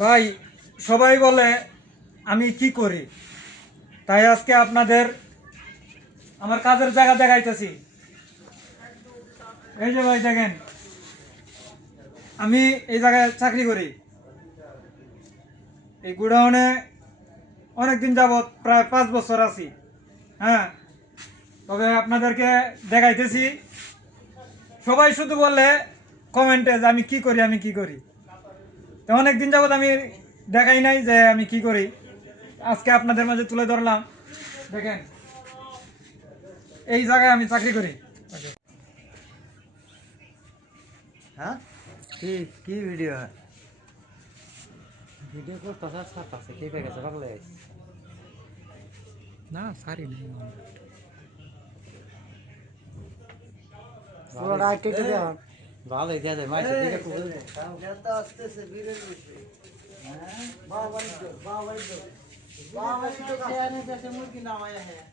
ভাই সবাই বলে আমি কি করি, তাই আজকে আপনাদের আমার কাজের জায়গা দেখাইতেছি। এই যে ভাই দেখেন, আমি এই জায়গায় চাকরি করি। এই গোডাউনে অনেকদিন যাবৎ প্রায় 5 বছর আছি। হ্যাঁ, তবে আপনাদেরকে দেখাইতেছি। সবাই শুধু বলে কমেন্টে যে আমি কি করি, আমি কি করি। তো অনেকদিন যাবৎ আমি দেখাই নাই যে আমি কি করি। আজকে আপনাদের মাঝে তুলে ধরলাম। দেখেন, এই জায়গায় আমি চাকরি করি। হ্যাঁ কি কি ভিডিও ভিডিও করতে আছে কে পেয়ে গেছে পাগলে না সারি পুরোটা কেটে দেওয়া ভালো দেয়া যায় মাইসে দিকে খুব আসতেছে বীরের বেশি হ্যাঁ বাবা মুরগি নামায় হ্যাঁ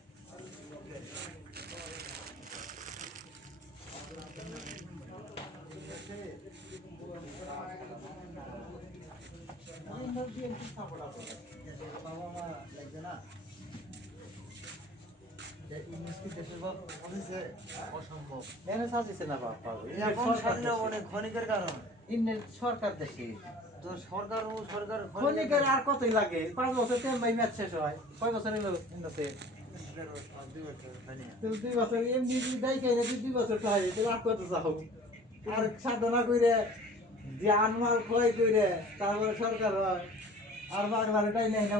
সরকার দেশে তো সরকার ও সরকার খনিকের আর কতই লাগে 5 বছর তেল মাই ম্যাচ শেষ হয় কয় বছর এলো ইন্দাতে 2 বছর এমনি দাই খাই না 2 বছর খাই তো আর কত চাও আর সাধনা কইরে যে আনমাল খয় কইরে তারপরে সরকার হয় আর বাগলাটাই নেই না